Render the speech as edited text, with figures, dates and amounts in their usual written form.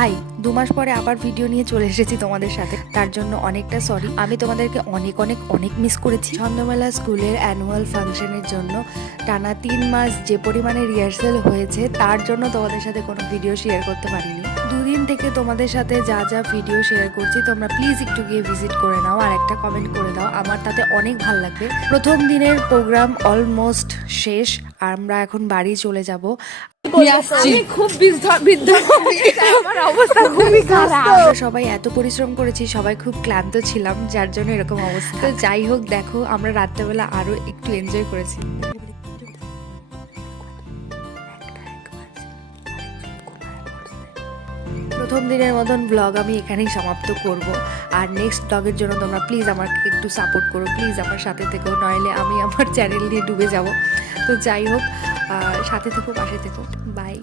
High, 2 মাস পরে আবার video নিয়ে চলে এসেছি তোমাদের সাথে, তার জন্য অনেকটা সরি। আমি তোমাদেরকে অনেক অনেক অনেক মিস করেছি। ছন্দমেলা স্কুলের অ্যানুয়াল ফাংশনের জন্য টানা 3 মাস যে পরিমাণে রিহার্সেল হয়েছে, তার জন্য তোমাদের সাথে কোনো ভিডিও শেয়ার করতে পারিনি। দুদিন থেকে তোমাদের সাথে যা যা ভিডিও শেয়ার করছি, তোমরা প্লিজ একটু গিয়ে ভিজিট করে নাও আর একটা কমেন্ট করে দাও, আমার তাতে অনেক ভালো লাগবে। প্রথম দিনের প্রোগ্রাম অলমোস্ট শেষ, আমরা এখন বাড়ি চলে যাব। সবাই এত পরিশ্রম করেছি, সবাই খুব ক্লান্ত ছিলাম, যার জন্য এরকম অবস্থা। তো যাই হোক, দেখো আমরা রাত্রেবেলা আরো একটু এনজয় করেছি। প্রথম দিনের মতন ব্লগ আমি এখানেই সমাপ্ত করব, আর নেক্সট ব্লগের জন্য তোমরা প্লিজ আমাকে একটু সাপোর্ট করো, প্লিজ আমার সাথে থেকো, নইলে আমি আমার চ্যানেল নিয়ে ডুবে যাব। তো যাই হোক, সাথে থেকো, পাশে থেকো, বাই।